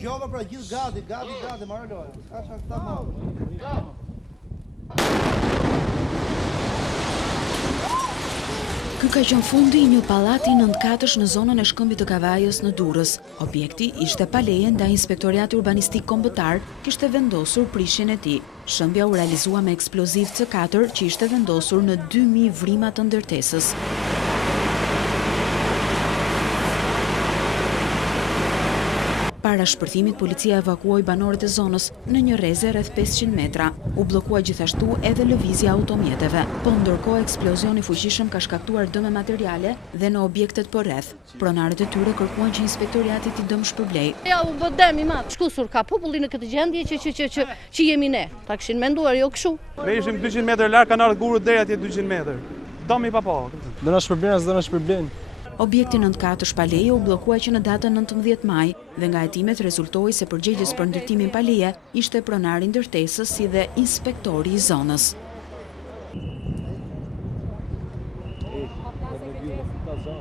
gjova pra gjithë gati, marrë lojë. Kasha këta marrë. Ky ka qenë fundi I një pallati 9 në zonën e Shkëmbit të Kavajës në Durrës. Objekti ishte pa leje ndaj Inspektorati Urbanistik Kombëtar kishte vendosur prishjen e tij. Shëmbja u realizua me eksploziv C4 që ishte vendosur në 2000 vrima të ndërtesës. Para shpërthimit, policia evakuoi banorët e zonës në një rreze rreth 500 metra. U bllokua gjithashtu edhe lëvizja automjeteve, po ndërkohë eksplozioni fuqishëm ka shkaktuar dëme materiale dhe në objektet përreth. Pronarët e tyre kërkuan që inspektoriati t'i dëm shpërblej. Ja u bë dëm I madh. Shkusur ka populli në këtë gjendje që jemi ne. Ta kishin menduar jo kështu. Ne ishim 200 metër larg kanal gurët deri atje 200 metër. Dëm I pa pa. Do na shpërblen. Objekti 94 pa leje u bllokua që në datën 19 maj dhe nga hetimet rezultoi se përgjegjës për ndërtimin pa leje ishte pronari I ndërtesës si dhe inspektori I zonës.